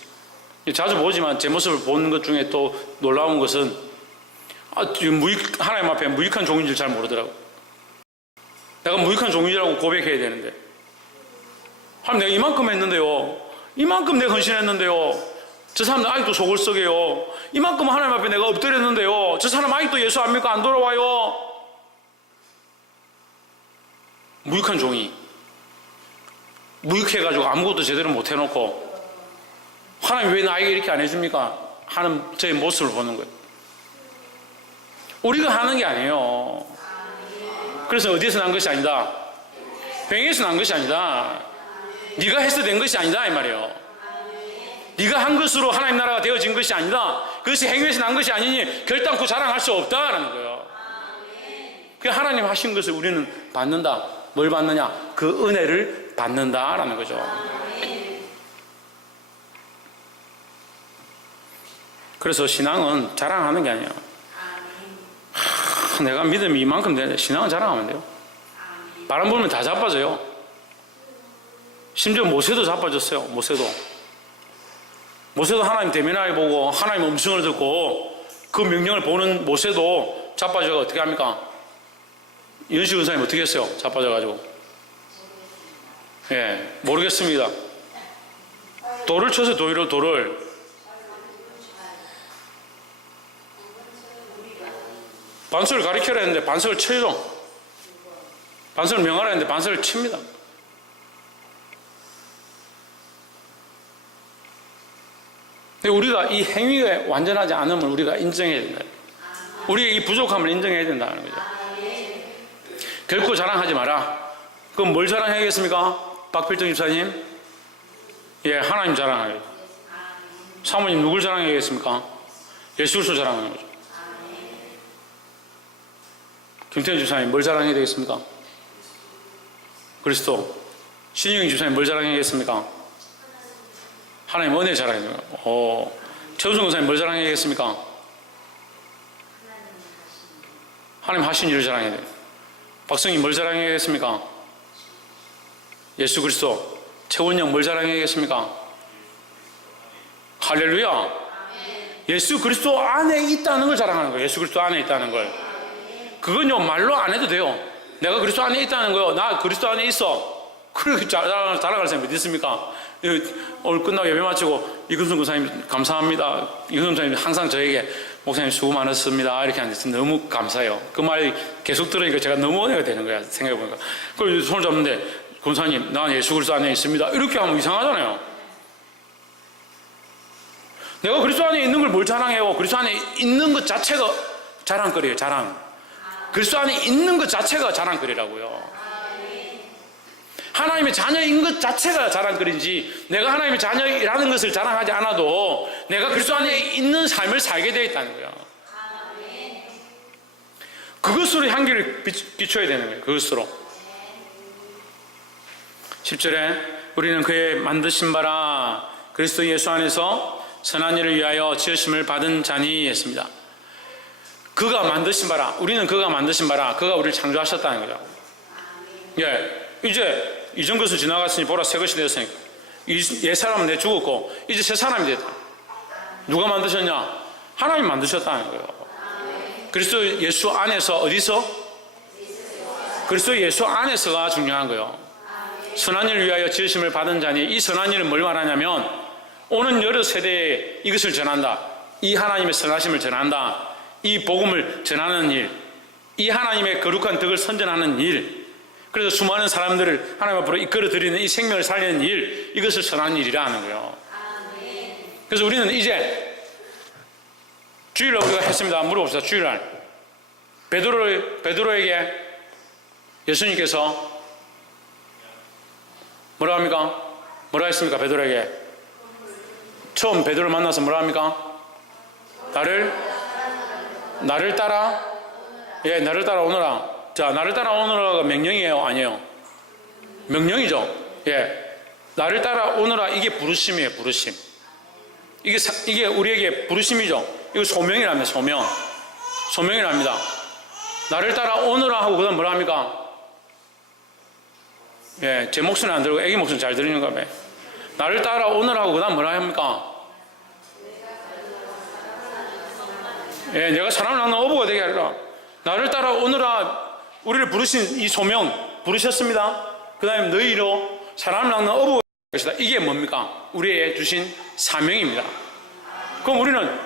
자주 보지만 제 모습을 보는 것 중에 또 놀라운 것은 하나님 앞에 무익한 종인 줄 잘 모르더라고. 내가 무익한 종이라고 고백해야 되는데, 하나님, 내가 이만큼 했는데요, 이만큼 내가 헌신했는데요, 저 사람들 아직도 속을 썩여요. 이만큼 하나님 앞에 내가 엎드렸는데요, 저 사람 아직도 예수 안 믿고 안 돌아와요. 무익한 종이, 무익해가지고 아무것도 제대로 못 해놓고 하나님 왜 나에게 이렇게 안 해줍니까? 하는 저의 모습을 보는 거예요. 우리가 하는 게 아니에요. 그래서 어디에서 난 것이 아니다, 행위에서 난 것이 아니다, 네가 해서 된 것이 아니다 이 말이에요. 네가 한 것으로 하나님 나라가 되어진 것이 아니다, 그것이 행위에서 난 것이 아니니 결단코 자랑할 수 없다라는 거예요. 그 하나님 하신 것을 우리는 받는다. 뭘 받느냐? 그 은혜를 받는다라는 거죠. 그래서 신앙은 자랑하는 게 아니에요. 내가 믿음이 이만큼 되는데 신앙은 자랑하면 돼요. 바람 불면 다 자빠져요. 심지어 모세도 자빠졌어요. 모세도 하나님 대면하게 보고 하나님 음성을 듣고 그 명령을 보는 모세도 자빠져가 어떻게 합니까? 연식 은사님 어떻게 했어요? 자빠져가지고. 예, 모르겠습니다. 돌을 쳐서 돌을 반석을 가리켜라 했는데 반석을 쳐요. 반석을 명하라 했는데 반석을 칩니다. 근데 우리가 이 행위가 완전하지 않음을 우리가 인정해야 된다. 우리의 이 부족함을 인정해야 된다는 거죠. 결코 자랑하지 마라. 그럼 뭘 자랑해야겠습니까? 박필정 집사님? 예, 하나님 자랑해야죠. 사모님 누굴 자랑해야겠습니까? 예수 그리스도 자랑하는 거죠. 김태현 집사님 뭘 자랑해야 되겠습니까? 그리스도. 신영희 집사님 뭘 자랑해야겠습니까? 하나님 은혜 자랑해야 됩니다. 최우성 권사님 뭘 자랑해야겠습니까? 하나님 하신 일을 자랑해야 돼요. 박성희 뭘 자랑해야겠습니까? 예수 그리스도. 최원영 뭘 자랑해야겠습니까? 할렐루야. 예수 그리스도 안에 있다는 걸 자랑하는 거예요. 예수 그리스도 안에 있다는 걸. 그건요 말로 안 해도 돼요. 내가 그리스도 안에 있다는 거요. 나 그리스도 안에 있어. 그렇게 자랑할 사람이 어디 있습니까? 오늘 끝나고 예배 마치고 이근순 권사님 감사합니다. 이근순 권사님 항상 저에게 목사님 수고 많았습니다 이렇게 하는데 너무 감사해요. 그 말이 계속 들으니까 제가 너무 은혜가 되는 거야. 생각해보니까. 그래서 손을 잡는데 권사님 난 예수 그리스도 안에 있습니다 이렇게 하면 이상하잖아요. 내가 그리스도 안에 있는 걸 뭘 자랑해요? 그리스도 안에 있는 것 자체가 자랑거리예요. 자랑. 그리스도 안에 있는 것 자체가 자랑거리라고요. 하나님의 자녀인 것 자체가 자랑거리인지 내가 하나님의 자녀라는 것을 자랑하지 않아도 내가 그리스도 안에 있는 삶을 살게 되어 있다는 거예요. 그것으로 향기를 비춰야 되는 거예요. 그것으로. 10절에 우리는 그의 만드신 바라 그리스도 예수 안에서 선한 일을 위하여 지으심을 받은 자니 했습니다. 그가 만드신 바라. 우리는 그가 만드신 바라. 그가 우리를 창조하셨다는 거죠. 예, 이제 이전 것을 지나갔으니 보라 새 것이 되었으니까 옛 사람은 내 죽었고 이제 새 사람이 됐다. 누가 만드셨냐? 하나님 만드셨다는 거예요. 그리스도 예수 안에서. 어디서? 그리스도 예수 안에서가 중요한 거예요. 선한 일을 위하여 지으심을 받은 자니 이 선한 일은 뭘 말하냐면 오는 여러 세대에 이것을 전한다. 이 하나님의 선하심을 전한다. 이 복음을 전하는 일, 이 하나님의 거룩한 덕을 선전하는 일, 그래서 수많은 사람들을 하나님 앞으로 이끌어드리는 이 생명을 살리는 일, 이것을 선한 일이라 하는 거예요. 그래서 우리는 이제 주일날 우리가 했습니다. 물어봅시다. 주일날 베드로에게 예수님께서 뭐라 합니까? 뭐라 했습니까? 베드로에게 처음 베드로를 만나서 뭐라 합니까? 나를 따라, 예, 나를 따라오너라. 자, 나를 따라오너라가 명령이에요? 아니에요? 명령이죠. 예, 나를 따라오너라. 이게 부르심이에요. 부르심. 이게 우리에게 부르심이죠. 이거 소명이랍니다. 소명이랍니다. 나를 따라오너라 하고 그다음 뭐라 합니까? 예, 제 목소리는 안 들고 애기 목소리 잘 들리는가 봐요. 나를 따라오너라 하고 그다음 뭐라 합니까? 예, 내가 사람을 낳는 어부가 되게 하리라. 나를 따라오너라. 우리를 부르신 이 소명 부르셨습니다. 그 다음에 너희로 사람을 낳는 어부가 될 것이다. 이게 뭡니까? 우리에게 주신 사명입니다. 그럼 우리는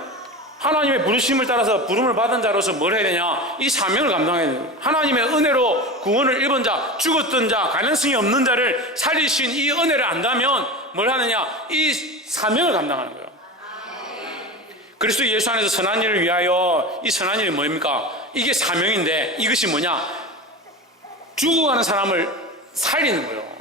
하나님의 부르심을 따라서 부름을 받은 자로서 뭘 해야 되냐? 이 사명을 감당해야 돼요. 하나님의 은혜로 구원을 입은 자, 죽었던 자, 가능성이 없는 자를 살리신 이 은혜를 안다면 뭘 하느냐? 이 사명을 감당하는 거예요. 그리스도 예수 안에서 선한 일을 위하여, 이 선한 일이 뭐입니까? 이게 사명인데 이것이 뭐냐? 죽어가는 사람을 살리는 거예요.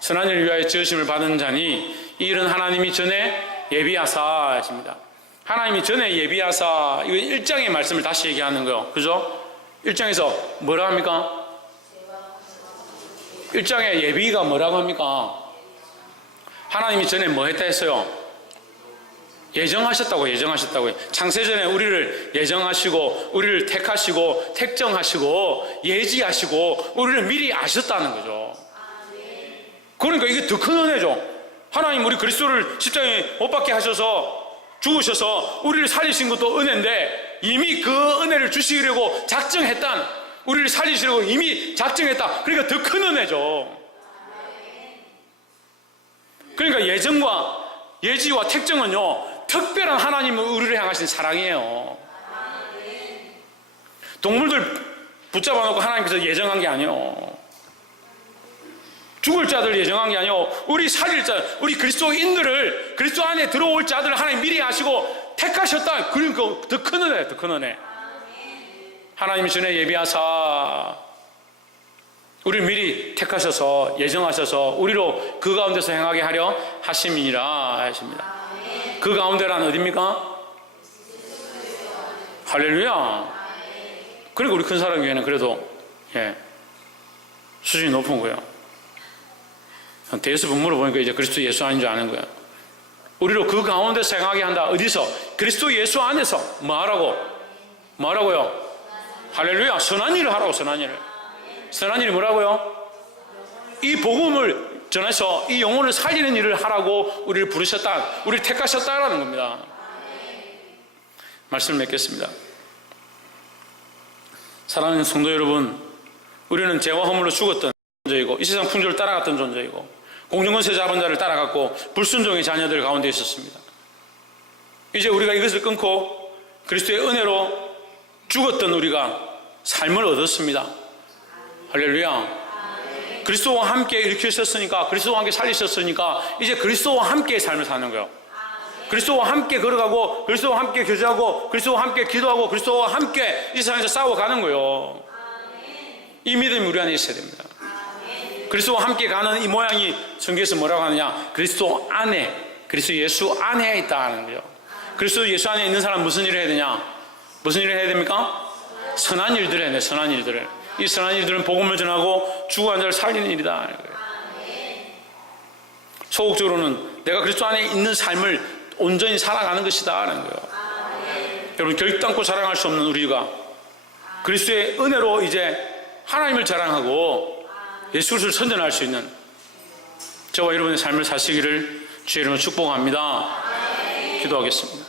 선한 일을 위하여 지으심을 받은 자니 이 일은 하나님이 전에 예비하사 하십니다. 하나님이 전에 예비하사, 이거 1장의 말씀을 다시 얘기하는 거예요. 그죠? 1장에서 뭐라 합니까? 1장의 예비가 뭐라고 합니까? 하나님이 전에 뭐 했다 했어요? 예정하셨다고요. 창세전에 우리를 예정하시고, 우리를 택하시고, 택정하시고, 예지하시고, 우리를 미리 아셨다는 거죠. 그러니까 이게 더 큰 은혜죠. 하나님 우리 그리스도를 십자가에 못 박게 하셔서 죽으셔서 우리를 살리신 것도 은혜인데, 이미 그 은혜를 주시려고 작정했단, 우리를 살리시려고 이미 작정했다. 그러니까 더 큰 은혜죠. 그러니까 예정과 예지와 택정은요, 특별한 하나님의 우리를 향하신 사랑이에요. 동물들 붙잡아 놓고 하나님께서 예정한 게 아니에요. 죽을 자들 예정한 게 아니고 우리 살릴 자, 우리 그리스도인들을, 그리스도 안에 들어올 자들을 하나님 미리 아시고 택하셨다. 그러니까 더 큰 은혜, 더 큰 은혜. 하나님이 전에 예비하사 우리를 미리 택하셔서 예정하셔서 우리로 그 가운데서 행하게 하려 하심이니라 하십니다. 그 가운데란 어디입니까? 할렐루야. 그리고 우리 큰 사랑 교회는 그래도 수준이 높은 거예요. 대여섯 번 물어보니까 이제 그리스도 예수 아닌 줄 아는 거야. 우리로 그 가운데 생각하게 한다. 어디서? 그리스도 예수 안에서 뭐 하라고? 뭐 하라고요? 할렐루야. 선한 일을 하라고. 선한 일을. 선한 일이 뭐라고요? 이 복음을 전해서 이 영혼을 살리는 일을 하라고 우리를 부르셨다, 우리를 택하셨다라는 겁니다. 말씀을 맺겠습니다. 사랑하는 성도 여러분, 우리는 죄와 허물로 죽었던 존재이고 이 세상 풍조를 따라갔던 존재이고 공중권세 잡은 자를 따라갔고 불순종의 자녀들 가운데 있었습니다. 이제 우리가 이것을 끊고 그리스도의 은혜로 죽었던 우리가 삶을 얻었습니다. 할렐루야. 그리스도와 함께 일으키셨으니까, 그리스도와 함께 살리셨으니까 이제 그리스도와 함께 삶을 사는 거예요. 그리스도와 함께 걸어가고, 그리스도와 함께 교제하고, 그리스도와 함께 기도하고, 그리스도와 함께 이 세상에서 싸워가는 거예요. 이 믿음이 우리 안에 있어야 됩니다. 그리스도와 함께 가는 이 모양이 성경에서 뭐라고 하느냐? 그리스도 안에, 그리스도 예수 안에 있다는 거예요. 그리스도 예수 안에 있는 사람 무슨 일을 해야 되냐? 무슨 일을 해야 됩니까? 선한 일들을 해야 돼. 선한 일들을. 이 선한 일들은 복음을 전하고 죽어간 자를 살리는 일이다. 소극적으로는 내가 그리스도 안에 있는 삶을 온전히 살아가는 것이다 라는 거예요. 여러분, 결단코 자랑할 수 없는 우리가 그리스도의 은혜로 이제 하나님을 자랑하고 예수 그리스도를 선전할 수 있는 저와 여러분의 삶을 사시기를 주의 이름으로 축복합니다. 기도하겠습니다.